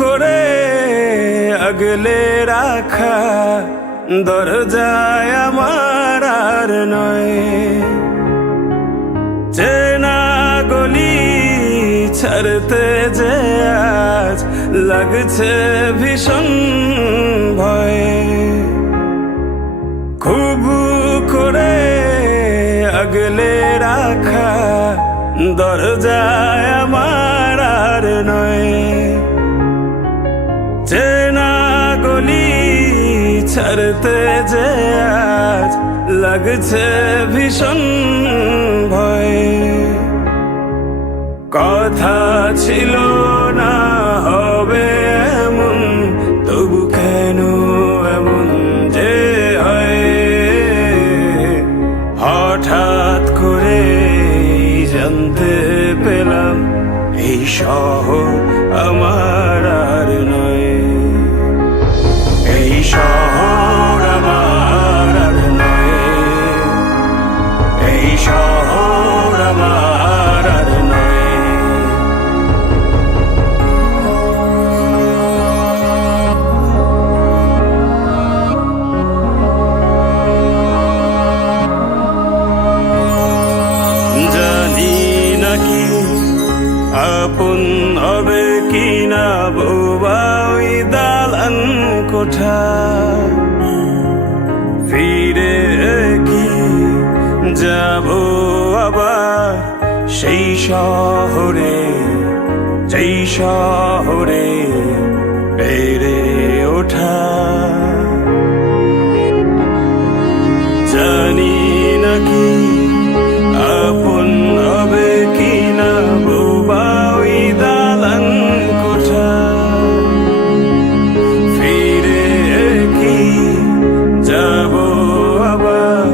করে আগলে রাখা দরজায় আমার আর নয়। চেনা গলি ছাড়তে যে আজ লাগছে ভীষণ ভয়। খুব করে আগলে রাখা দরজায় আমার আর নয়। চেনা গলি ছাড়তে যে আজ লাগছে ভীষণ ভয়। কথা ছিল না হবে এমন, তবু কেন এমন যে হয়। হঠাৎ করে জানতে পেলাম এই শহর আমার আর নয়। এই শহর আমার আর নয়। এই শহর আমার আর নয়। জানি নাকি আপন হবে কিনা বোবা ওই দালান কোঠা। ফিরে কি যাব আবার সেই শহরে, যেই শহরে বেড়ে ওঠা। জানি নাকি আপন হবে কিনা বোবা ওই দালান কোঠা। ফিরে কি যাব আবার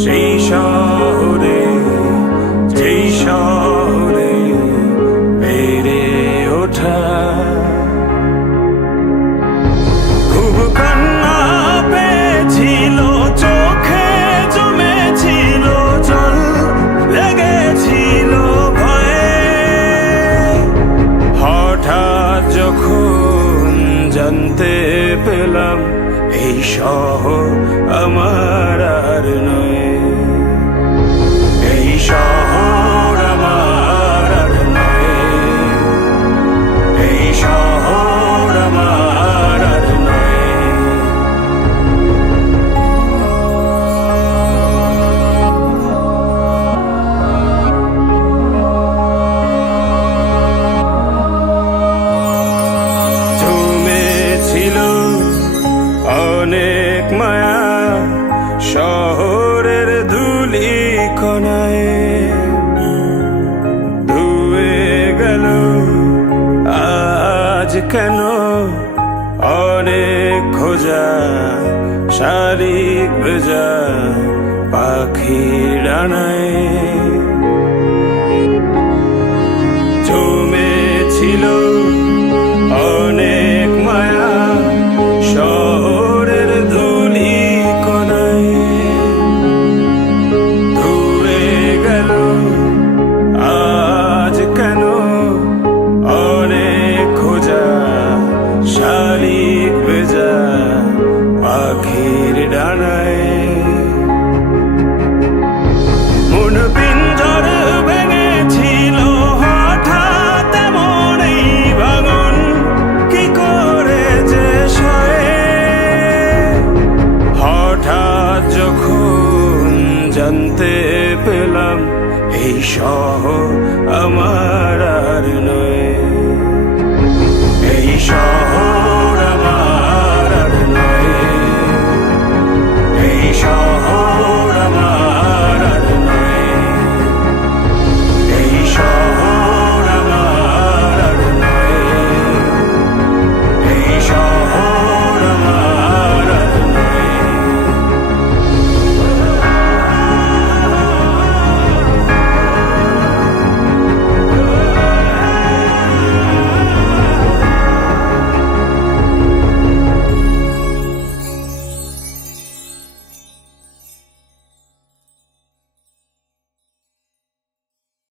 সেই শহরে, যেই শহরে বেড়ে ওঠা। খুব কান্না পেয়েছিল চোখে, জমেছিল জল, লেগেছিল ভয়ে। হঠাৎ যখন জানতে পেলাম এই শহর আমার আর নয়। এই শহর আমার আর নয়। এই শহর আমার আর নয়। জমেছিল অনেক মায়া শহরের ধুলি কণায়। ধুয়ে গেল আজ কেন অনেক খোঁজা শালিক ভেজা পাখির ডানায়।